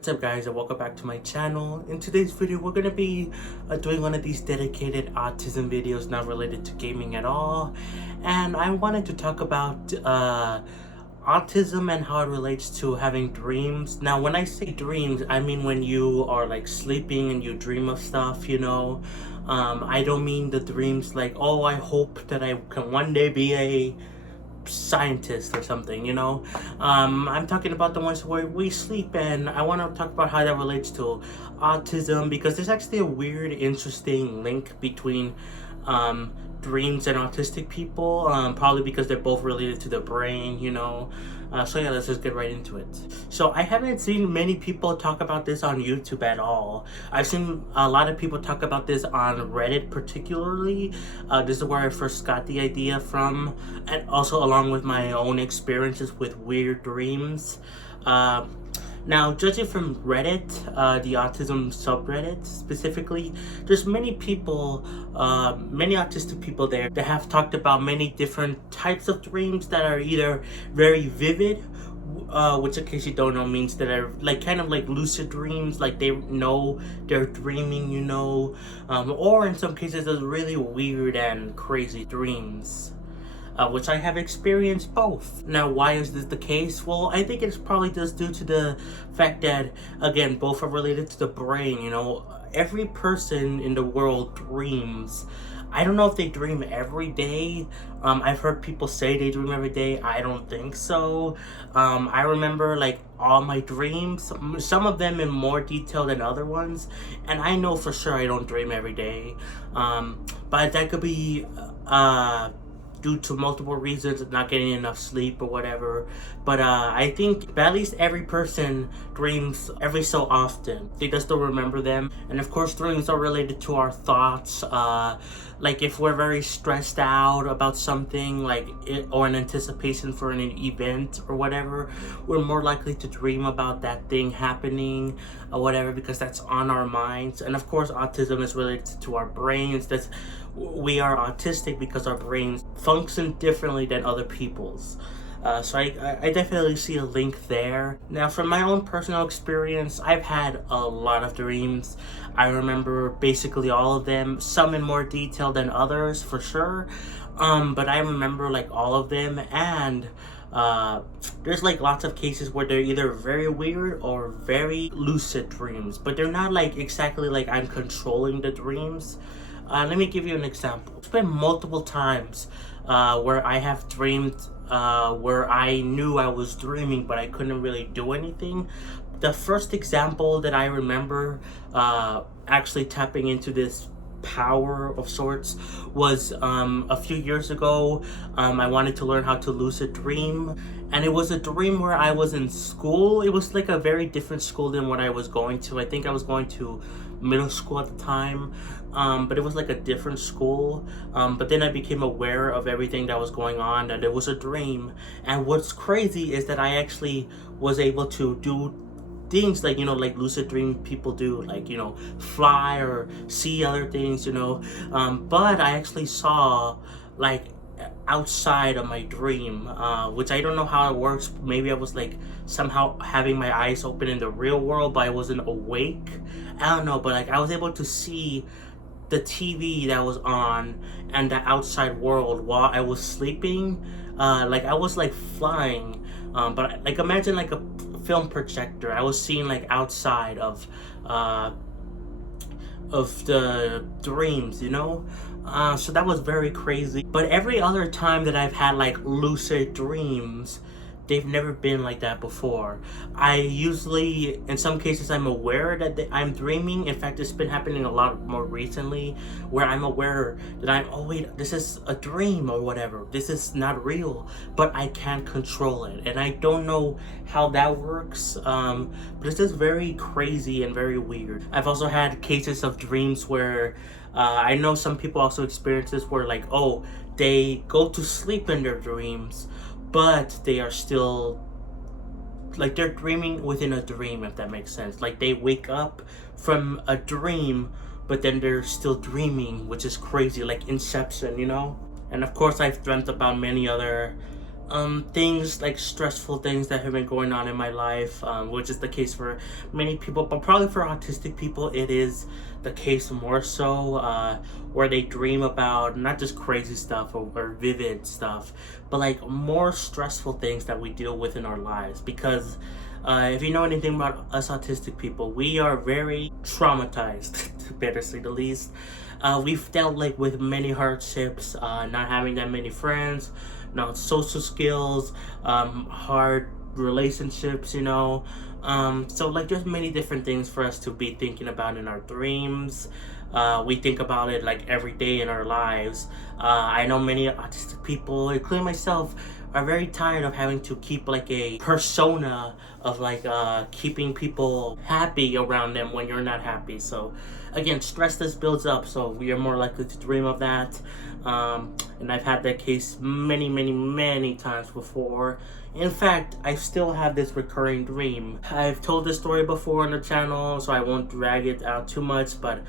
What's up guys, and welcome back to my channel. In today's video we're going to be doing one of these dedicated autism videos not related to gaming at all, and I wanted to talk about autism and how it relates to having dreams. Now when I say dreams, I mean when you are like sleeping and you dream of stuff, I don't mean the dreams like, oh, I hope that I can one day be a scientist or something, I'm talking about the ones where we sleep, and I want to talk about how that relates to autism, because there's actually a weird, interesting link between dreams and autistic people, probably because they're both related to the brain, so yeah, let's just get right into it. So I haven't seen many people talk about this on YouTube at all. I've seen a lot of people talk about this on Reddit particularly. This is where I first got the idea from, and also along with my own experiences with weird dreams. Now, judging from Reddit, the autism subreddit specifically, there's many people, many autistic people there that have talked about many different types of dreams that are either very vivid, which in case you don't know means that are like kind of like lucid dreams, like they know they're dreaming, or in some cases there's really weird and crazy dreams. Which I have experienced both. Now, why is this the case? Well, I think it's probably just due to the fact that, again, both are related to the brain, Every person in the world dreams. I don't know if they dream every day. I've heard people say they dream every day. I don't think so. I remember like all my dreams, some of them in more detail than other ones, and I know for sure I don't dream every day. But that could be due to multiple reasons, not getting enough sleep or whatever. But I think at least every person dreams every so often. They just don't remember them. And of course, dreams are related to our thoughts. Like if we're very stressed out about something, or an anticipation for an event or whatever, we're more likely to dream about that thing happening or whatever, because that's on our minds. And of course, autism is related to our brains. We are autistic because our brains function differently than other people's. So I definitely see a link there. Now, from my own personal experience, I've had a lot of dreams. I remember basically all of them, some in more detail than others for sure. But I remember like all of them, and there's like lots of cases where they're either very weird or very lucid dreams, but they're not like exactly like I'm controlling the dreams. Let me give you an example. There's been multiple times where I have dreamed where I knew I was dreaming, but I couldn't really do anything. The first example that I remember actually tapping into this power of sorts was a few years ago. I wanted to learn how to lucid dream, and it was a dream where I was in school. It was like a very different school than what I was going to. I think I was going to middle school at the time, but it was like a different school. But then I became aware of everything that was going on, that it was a dream. And what's crazy is that I actually was able to do things like, like lucid dream people do, like, fly or see other things, but I actually saw like outside of my dream, which I don't know how it works. Maybe I was like somehow having my eyes open in the real world, but I wasn't awake. I don't know, but like I was able to see the TV that was on and the outside world while I was sleeping. Like I was like flying, but like imagine like a film projector. I was seeing like outside of the dreams, so that was very crazy. But every other time that I've had like lucid dreams, they've never been like that before. I usually, in some cases, I'm aware that I'm dreaming. In fact, it's been happening a lot more recently, where I'm aware that oh wait, this is a dream or whatever. This is not real, but I can't control it. And I don't know how that works, but it's just very crazy and very weird. I've also had cases of dreams where I know some people also experience this, where like, oh, they go to sleep in their dreams, but they are still like they're dreaming within a dream, if that makes sense. Like they wake up from a dream, but then they're still dreaming, which is crazy, like Inception, And of course I've dreamt about many other things like stressful things that have been going on in my life, which is the case for many people, but probably for autistic people it is the case more so, where they dream about not just crazy stuff or vivid stuff, but like more stressful things that we deal with in our lives. Because if you know anything about us autistic people, we are very traumatized, to better say the least. We've dealt like with many hardships, not having that many friends, not social skills, hard relationships, you know. So like there's many different things for us to be thinking about in our dreams. We think about it like every day in our lives. I know many autistic people, including myself, are very tired of having to keep like a persona of like keeping people happy around them when you're not happy. So again, stress this builds up, so we are more likely to dream of that. And I've had that case many times before. In fact, I still have this recurring dream. I've told this story before on the channel, so I won't drag it out too much, but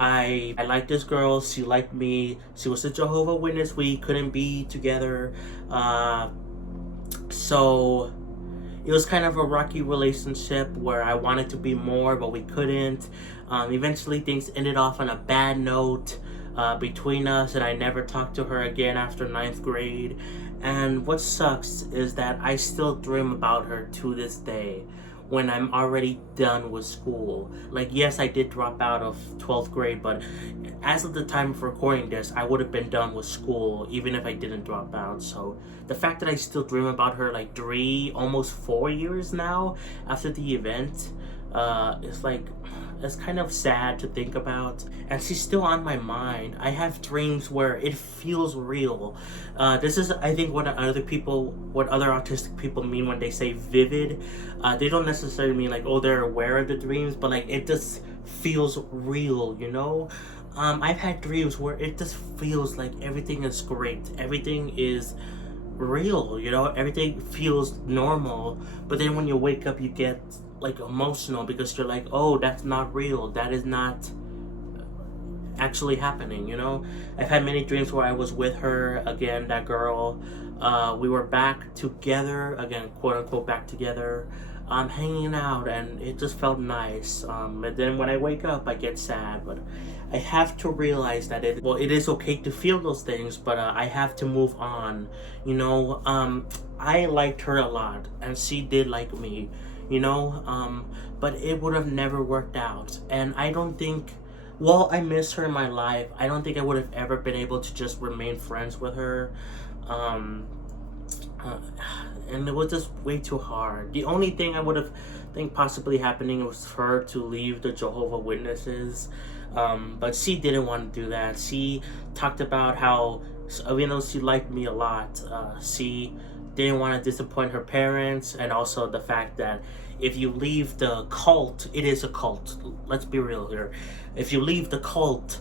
I like this girl, she liked me, she was a Jehovah Witness, we couldn't be together, so it was kind of a rocky relationship where I wanted to be more, but we couldn't. Eventually things ended off on a bad note between us, and I never talked to her again after 9th grade. And what sucks is that I still dream about her to this day when I'm already done with school. Like, yes, I did drop out of 12th grade, but as of the time of recording this, I would have been done with school even if I didn't drop out. So the fact that I still dream about her like 3, almost 4 years now after the event, is like, it's kind of sad to think about, and she's still on my mind. I have dreams where it feels real. This is, I think, what other autistic people mean when they say vivid. They don't necessarily mean like, oh, they're aware of the dreams, but like it just feels real, you know. I've had dreams where it just feels like everything is great, everything is real, you know, everything feels normal, but then when you wake up you get like emotional because you're like, oh, that's not real, that is not actually happening, you know. I've had many dreams where I was with her again, that girl, we were back together again, quote unquote back together, hanging out, and it just felt nice. And then when I wake up I get sad, but I have to realize that it is okay to feel those things, but I have to move on, you know. I liked her a lot and she did like me, you know, but it would have never worked out. And I don't think, while I miss her in my life, I don't think I would have ever been able to just remain friends with her. And it was just way too hard. The only thing I would have think possibly happening was for her to leave the Jehovah Witnesses, but she didn't want to do that. She talked about how, even though she liked me a lot, she didn't want to disappoint her parents, and also the fact that if you leave the cult, it is a cult, let's be real here, if you leave the cult,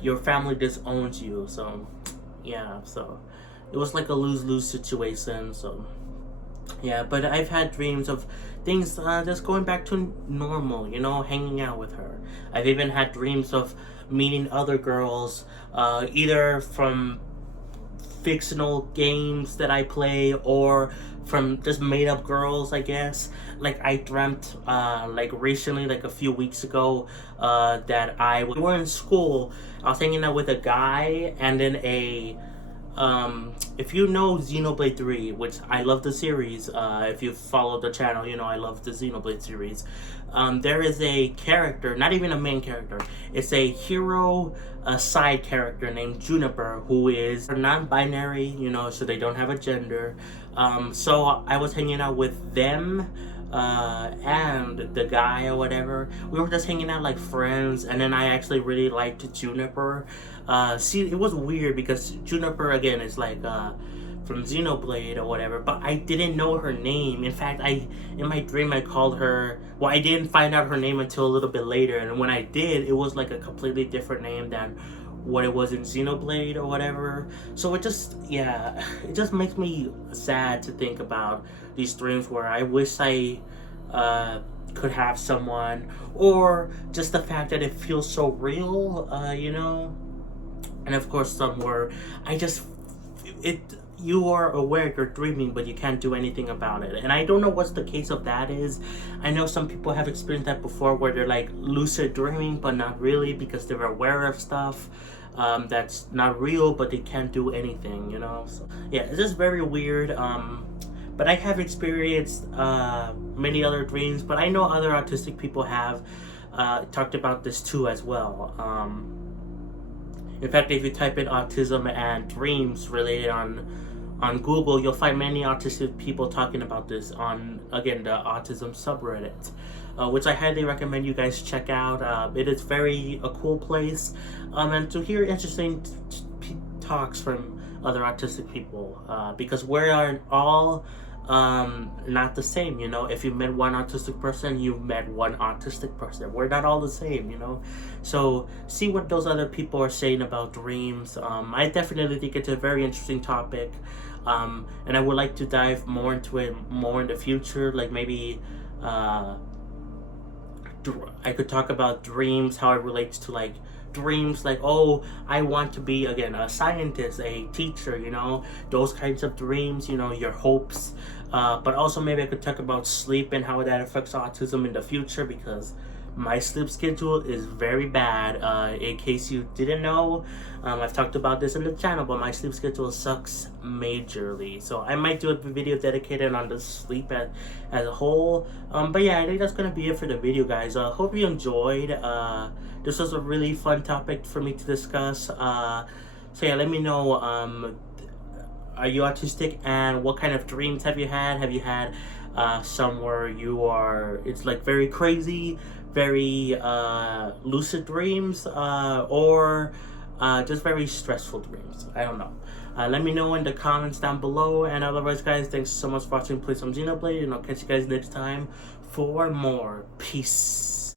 your family disowns you. So yeah, so it was like a lose-lose situation. So yeah, but I've had dreams of things just going back to normal, you know, hanging out with her. I've even had dreams of meeting other girls, either from fictional games that I play or from just made up girls, I guess. Like I dreamt like recently, like a few weeks ago, that we were in school, I was hanging out with a guy, and then if you know Xenoblade 3, which I love the series, if you follow the channel, you know I love the Xenoblade series. There is a character, not even a main character, it's a hero, a side character named Juniper, who is non-binary, you know, so they don't have a gender. So I was hanging out with them, and the guy or whatever. We were just hanging out like friends, and then I actually really liked Juniper. See, it was weird because Juniper, again, is like from Xenoblade or whatever, but I didn't know her name. In fact, in my dream I called her, well, I didn't find out her name until a little bit later, and when I did, it was like a completely different name than what it was in Xenoblade or whatever. So it just, yeah, it just makes me sad to think about these dreams where I wish I could have someone, or just the fact that it feels so real, you know. And of course some where you are aware you're dreaming, but you can't do anything about it. And I don't know what's the case of that is. I know some people have experienced that before, where they're like lucid dreaming, but not really, because they're aware of stuff that's not real, but they can't do anything, you know. So yeah, it's just very weird. But I have experienced many other dreams, but I know other autistic people have talked about this too as well. In fact, if you type in autism and dreams related on Google, you'll find many autistic people talking about this on, again, the autism subreddit, which I highly recommend you guys check out. It is very a cool place, and to hear interesting talks from other autistic people, because we are all not the same, you know. If you met one autistic person, you met one autistic person. We're not all the same, you know. So see what those other people are saying about dreams. I definitely think it's a very interesting topic, and I would like to dive more into it more in the future. Like maybe I could talk about dreams, how it relates to like dreams, like, oh, I want to be, again, a scientist, a teacher, you know, those kinds of dreams, you know, your hopes. But also maybe I could talk about sleep and how that affects autism in the future, because my sleep schedule is very bad. In case you didn't know, I've talked about this in the channel, but my sleep schedule sucks majorly. So I might do a video dedicated on the sleep as a whole. But yeah, I think that's gonna be it for the video, guys. Hope you enjoyed. This was a really fun topic for me to discuss. So yeah, let me know. Are you autistic, and what kind of dreams have you had? Have you had some where you are, it's like very crazy, very lucid dreams, or just very stressful dreams? I don't know. Let me know in the comments down below. And otherwise, guys, thanks so much for watching Play Some Xenoblade, and I'll catch you guys next time for more. Peace.